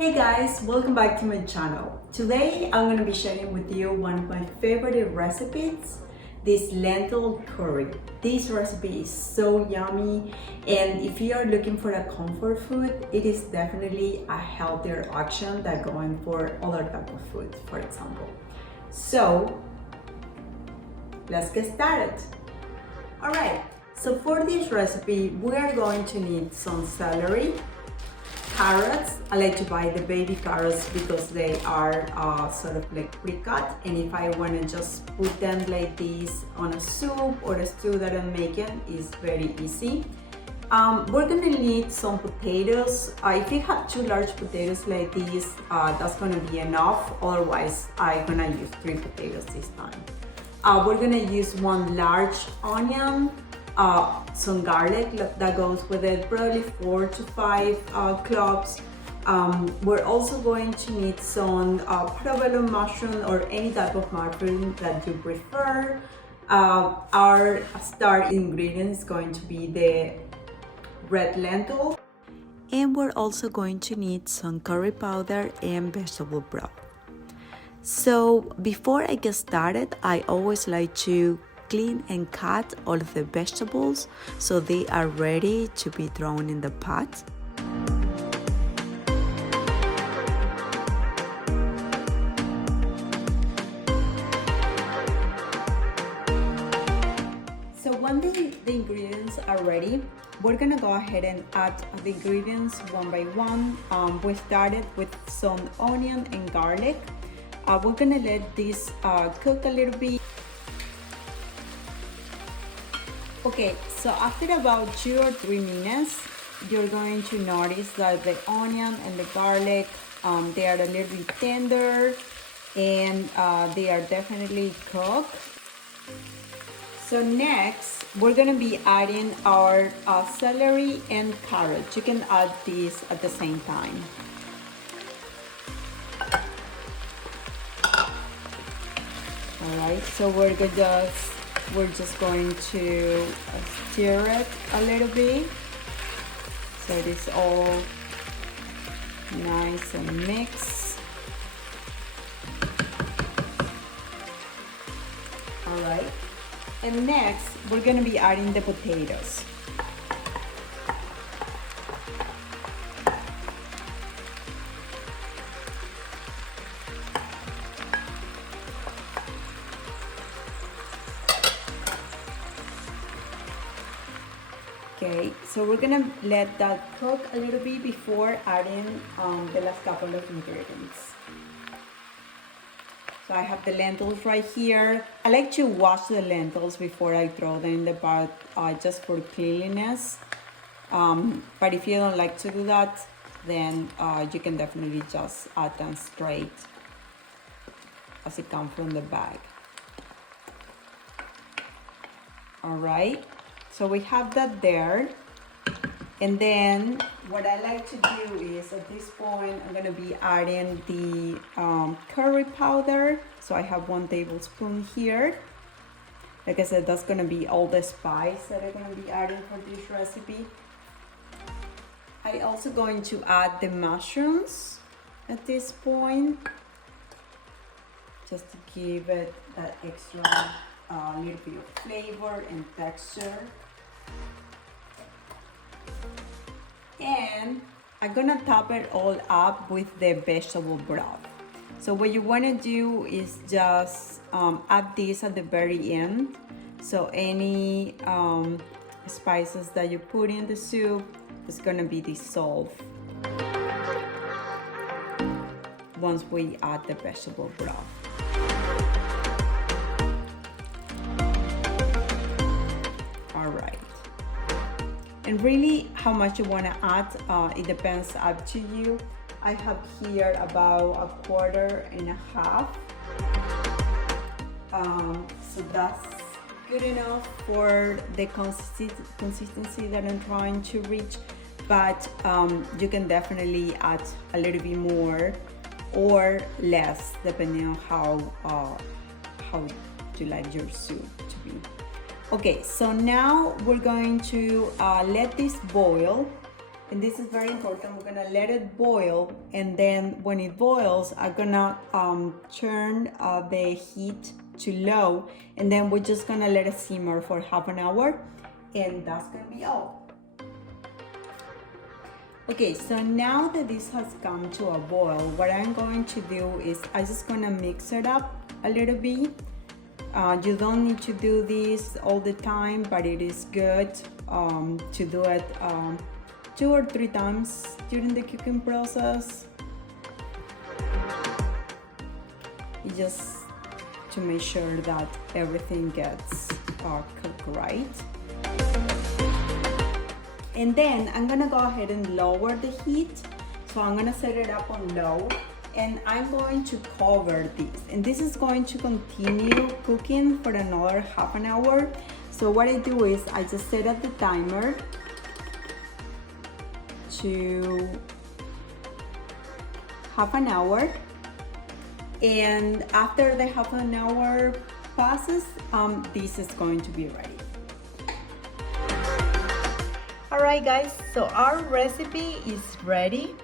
Hey guys, welcome back to my channel. Today I'm going to be sharing with you one of my favorite recipes, this lentil curry. This recipe is so yummy, and if you are looking for a comfort food, it is definitely a healthier option than going for other type of food, for example. So let's get started. Alright, so for this recipe we are going to need some celery, carrots. I like to buy the baby carrots because they are sort of like pre-cut, and if I want to just put them like this on a soup or a stew that I'm making, is very easy. We're gonna need some potatoes. If you have two large potatoes like this, that's gonna be enough. Otherwise, I'm gonna use 3 potatoes this time. We're gonna use 1 large onion, some garlic that goes with it, probably 4 to 5 cloves. We're also going to need some portobello mushroom or any type of mushroom that you prefer. Our star ingredient is going to be the red lentil. And we're also going to need some curry powder and vegetable broth. So before I get started, I always like to clean and cut all of the vegetables so they are ready to be thrown in the pot. So when the ingredients are ready, we're gonna go ahead and add the ingredients one by one. We started with some onion and garlic. We're gonna let this cook a little bit. Okay, so after about 2 or 3 minutes, you're going to notice that the onion and the garlic, they are a little bit tender, and they are definitely cooked. So next, we're gonna be adding our celery and carrot. You can add these at the same time. Alright, so we're just going to stir it a little bit so it is all nice and mixed. Alright, and next we're going to be adding the potatoes. Okay, so we're gonna let that cook a little bit before adding the last couple of ingredients. So I have the lentils right here. I like to wash the lentils before I throw them in the pot, just for cleanliness. But if you don't like to do that, then you can definitely just add them straight as it comes from the bag. All right. So we have that there, and then what I like to do is at this point I'm going to be adding the curry powder. So I have 1 tablespoon here. Like I said, that's going to be all the spice that I'm going to be adding for this recipe. I'm also going to add the mushrooms at this point, just to give it that extra little bit of flavor and texture. And I'm gonna top it all up with the vegetable broth. So what you want to do is just add this at the very end, so any spices that you put in the soup is gonna be dissolved once we add the vegetable broth. And really, how much you want to add, it depends up to you. I have here about 1.5 cups. So that's good enough for the consistency that I'm trying to reach. But you can definitely add a little bit more or less, depending on how you like your soup to be. Okay, so now we're going to let this boil And this is very important. We're gonna let it boil, and then when it boils, I'm gonna turn the heat to low, and then we're just gonna let it simmer for half an hour, and that's gonna be all. Okay, so now that this has come to a boil, what I'm going to do is I'm just gonna mix it up a little bit. You don't need to do this all the time, but it is good to do it 2 or 3 times during the cooking process. Just to make sure that everything gets cooked right. And then I'm gonna go ahead and lower the heat. So I'm gonna set it up on low, and I'm going to cover this. And this is going to continue cooking for another half an hour. So what I do is I just set up the timer to half an hour. And after the half an hour passes, this is going to be ready. Alright guys, so our recipe is ready.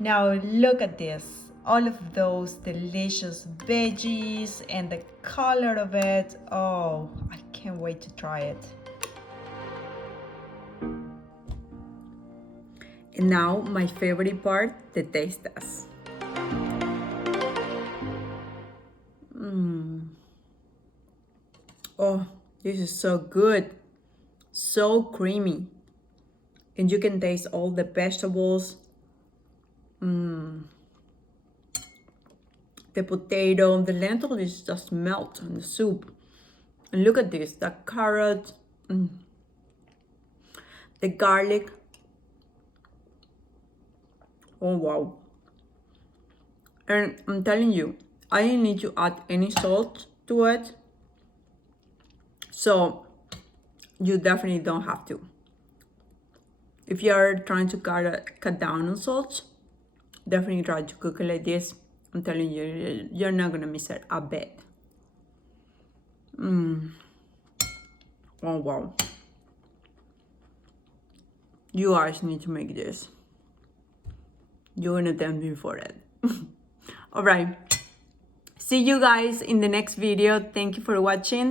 Now look at this, all of those delicious veggies and the color of it. Oh, I can't wait to try it. And now my favorite part, the taste test. Oh, this is so good, so creamy. And you can taste all the vegetables, the potato, the lentil is just melt in the soup. And look at this, the carrot, the garlic. Oh wow. And I'm telling you, I didn't need to add any salt to it. So you definitely don't have to. If you are trying to cut down on salt, definitely try to cook it like this. I'm telling you, you're not gonna miss it a bit. Oh wow. You guys need to make this. You're gonna thank me for it. All right. See you guys in the next video. Thank you for watching.